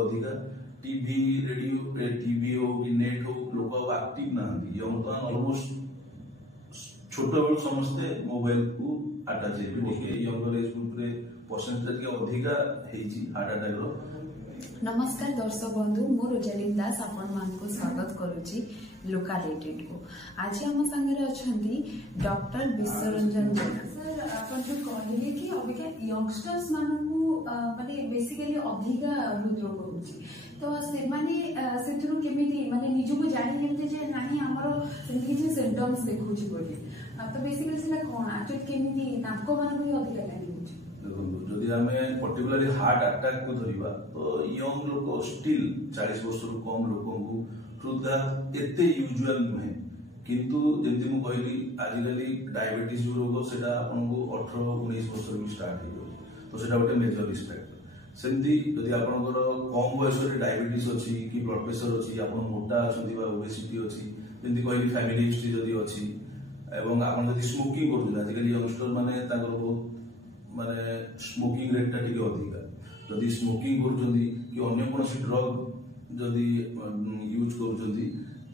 अधिका TV radio TV हो कि नेट हो लोक एक्टिव ना यंग तो ऑलमोस्ट छोट बेलू समस्ते मोबाइल को अटैच है यंगर एज ग्रुप रे परसेंटेज के अधिका हेजी हार्ट अटैक रो। नमस्कार दर्शक बंधु मु रोजालिन दास आपण मानकु स्वागत करूची लोकालिटेड को। आज हम संगे अछंती डॉक्टर विश्वरंजन जेना। सर आपण जो कहले कि अबिका यंगस्टर्स मानकु माने बेसिकली अधिका हृदरोग होची तो से माने सेथुरु केमिति माने निजु को जानि केमिति जे नाही हमरो सेमिति जे सिम्पटम्स देखुची बोली तो बेसिकली सेला कोन आचो केमिति नाको मानकु अधिका लागि होची। जदि आमे पर्टिकुलरली हार्ट अटैक को धरिबा तो यंग लोक स्टिल 40 वर्ष रु कम लोक को हृदघात एते यूजुअल नहे किंतु जेमति मु कहली आजिकली डायबिटीज रोग सेटा आपन को 18 19 वर्ष रु स्टार्ट हो तो सेटा गोटे मेजर रिस्क फैक्टर। सेमती जदि आपनकर कम बयस रे डायबिटीज अछि कि ब्लड प्रेशर अछि आपन मोटा अछंती बा ओबेसिटी अछि जेमति कहली फैमिली हिस्ट्री जदि अछि एवं आपन जदि स्मोकिंग करु आजिकली यंगस्टर माने ताकर बहुत माने स्मोकिंग रेट टा टिके अधिका जदि स्मोकिंग करूचंदी कि अन्य कोनसी ड्रग जदि यूज करूचंदी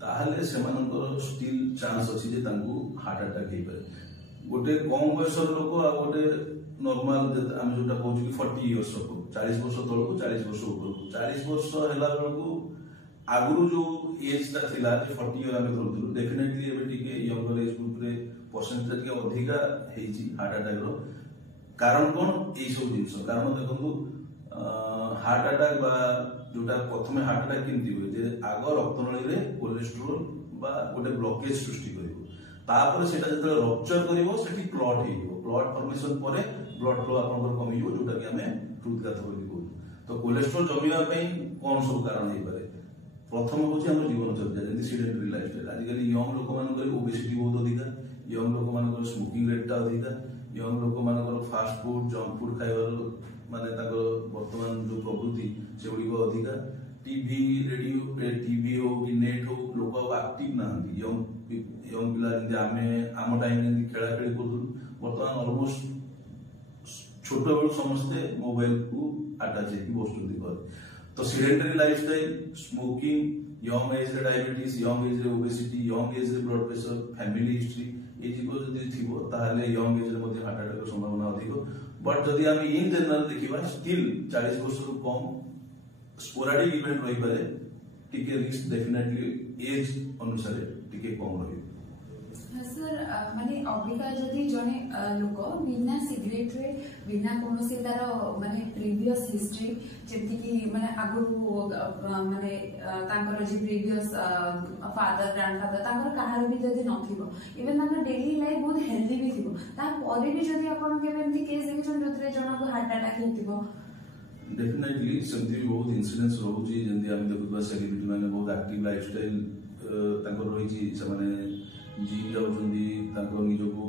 ताहले सेमानकर स्टिल चांस अछि जे तांकू हार्ट अटैक हे पारे। गोटे कम बयस लोक आ गोटे नॉर्मल हम जोटा कहू कि 40 इयर्स को 40 वर्ष तळ को 40 वर्ष ऊपर 40 वर्ष हैला बेलको आगुरु जो एज ता थिला 40 इयर हम करथु डेफिनेटली एबे टिके यंगर एज ग्रुप रे परसेंटेज के अधिका हेजी हार्ट अटैक रो कारण कौन यही सब जिनस कारण देखो हार्ट अटैक बा जोटा प्रथम हार्ट अटैक केमती हुए जे आग रक्तनली रे कोलेस्ट्रोल बा गोटे ब्लॉकेज सृष्टि करिवो तापर सेटा जतले रप्चर करिवो सेठी क्लॉट हेइवो क्लॉट फॉर्मेशन परे ब्लड फ्लो आपनकर कमिवो जोटा कि हमें हृदघात बोली कहू। तो कोलेस्ट्रोल जमिवा पई कोन सब कारण हेइ पारे प्रथम होची हमर जीवनचर्या जेंति सेडेंटरी लाइफस्टाइल आजिकली यंग लोक मानकर ओबेसिटी बहुत अधिका यंग लोक मानकर स्मोकिंग रेट ता अधिका यंग लोक मानकर फास्ट फूड जंक फूड खाइबार माने ताकर वर्तमान जो प्रवृत्ति से गुडी अधिका टीवी रेडियो टीवी हो कि नेट हो लोक एक्टिव ना यंग पिला जे आमे आम टाइम जे खेला खेली करथु वर्तमान ऑलमोस्ट छोट बेलू समस्ते मोबाइल को अटैच है बसुंदी घर। तो sedentary lifestyle smoking young age रे डायबिटीज यंग एज रे ओबेसिटी यंग एज रे ब्लड प्रेशर फैमिली हिस्ट्री ये जीव जदि थिबो ताहले यंग एज रे मध्ये हार्ट अटैक संभावना अधिक बट जदि हम इन जनरल देखिबा स्टिल 40 वर्ष रु कम स्पोराडिक इवेंट रही पारे टिके रिस्क डेफिनेटली एज अनुसार टिके कम रही। सर माने अबिका जदि जने लोक बिना सिगरेट रे बिना कोनोसी तार माने प्रीवियस हिस्ट्री जेति कि माने आगु माने तांकर जे प्रीवियस फादर ग्रैंडफादर तांकर कहार भी जदि नथिबो इवन तांकर डेली लाइफ बहुत हेल्दी भी थिबो ता परे भी जदि आपण केबेंती केस देखछन जोतरे जणा को हार्ट अटैक हेतिबो डेफिनेटली सेमती बहुत इंसिडेंस रहउची जेंति हम देखुबा सेलिब्रिटी माने बहुत एक्टिव लाइफस्टाइल तांकर रहिची से माने जिम जाउछंदी तांकर निजको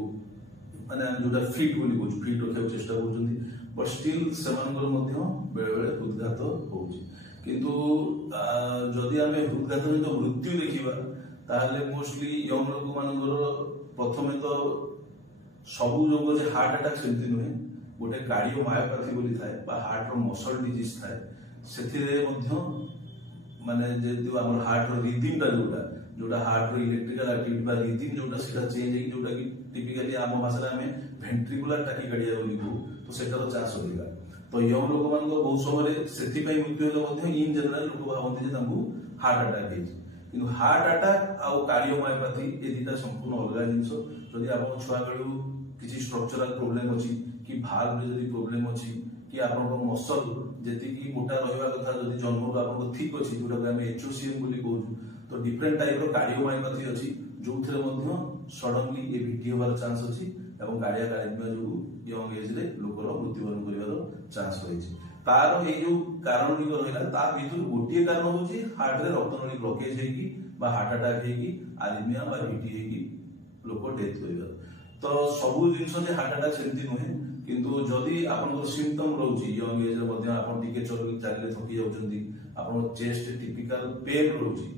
माने जोटा फिट बोली कहू फिट रखा चेष्टा करूछंदी बट स्टिल सेमानकर मध्ये बेले बेले हृदघात होउची किंतु जदि आमे हृदघात जो मृत्यु देखिबा ताहले मोस्टली यंग लोक मानकर प्रथमे तो सबु जोग जे हार्ट अटैक सेमती नुहे गोटे कार्डियोमायोपैथी बोली थाए बा हार्ट रो मसल डिजीज थाए सेथिरे मध्ये माने जे हमर हार्ट रो रिदम टा जोटा हार्ट रो इलेक्ट्रिकल एक्टिविटी बा रिदम जोटा सेटा चेंज है जोटा कि टिपिकली आम भाषा में वेंट्रिकुलर टाकिकार्डिया बोली कहू तो सेटा तो चांस अधिका। तो यंग लोक मान बहुत समय सेथि पई मृत्यु हेलो मध्ये इन जनरल लोक भावंती जे तांकू हार्ट अटैक है किंतु हार्ट अटैक आ कार्डियोमायोपैथी ए दिटा संपूर्ण अलग जिंस जदि आप छुआ बेलू किसी स्ट्रक्चरल प्रॉब्लम अछि कि भाल्व रे जदि प्रॉब्लम अछि कि आपन मसल जेति कि मोटा रहबा कथा जदि जन्म आपन ठीक अछि जोटा हम एचओसीएम बोली कहू तो डिफरेंट टाइप रो कार्डियोमायोपैथी अछि जोथरे मध्ये सडनली ए भिटी होबार चांस अछि एवं कार्डियक अरिथमिया जो यंग एज रे लोकर मृत्युवरण करिवार चांस रहिछि। तार ए जो कारण गुडी रहला ता भितर गोटिए कारण होछि हार्ट रे रक्तनली ब्लॉकेज हेकी बा हार्ट अटैक हेकी अरिथमिया बा भिटी हेकी लोक डेथ करिवार। तो सबु जिंस जे हार्ट अटैक सेमती नुहे किंतु जदि आपन सिम्पटम रहउछि यंग एज रे मध्ये आपन टिके चालले थकी जाउछंदी आपन चेस्ट टिपिकल पेन रहउछि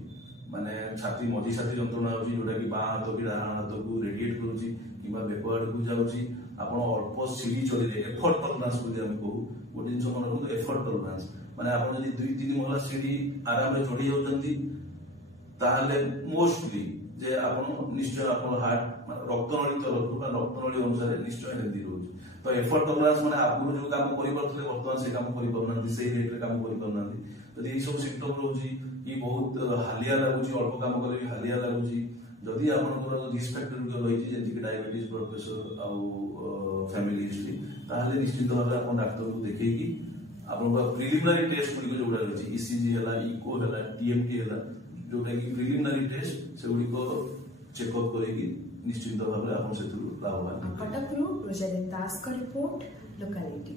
माने छाती मझी छाती जंत्रणा होछि जोटा कि बां हाथ कि डाहाण हाथ को रेडिएट करूछि किबा बेकवार्ड को जाउछि आपण अल्प सीढ़ी चढ़ी एफर्ट टॉलरेंस बोली हम कहू गोटे जिन मन रखु एफर्ट टॉलरेंस माने आपण जदि 2-3 महला सीढ़ी आराम रे चढ़ी जाउछंती ताहले मोस्टली जे आपण निश्चय आपण हार्ट रक्तनली तरफ बा रक्तनली अनुसार निश्चय हेल्दी रहउछ तो एफर्ट टॉलरेंस माने आगु जो काम करि परथले वर्तमान से काम करि परनांती से रेट रे काम करि परनांती जदि ई सब सिम्पटम रहउची ई बहुत हालिया लागुची अल्प काम करे भी हालिया लागुची जदि आपनकर रिस्क फैक्टर जो रही जेंति कि डायबिटीज ब्लड प्रेशर आउ फैमिली हिस्ट्री ताहले निश्चित भाबे आपण डाक्टर को देखै कि आपनका प्रिलिमिनरी टेस्ट गुडी जोडा रही ईसीजी हला इको हला टीएमटी हला जोटा कि प्रिलिमिनरी टेस्ट से गुडी को चेकअप करेगी निश्चित भाबे आपण सेतु लाभवान कटकरू रोजालिन दास का रिपोर्ट लोकालिटी।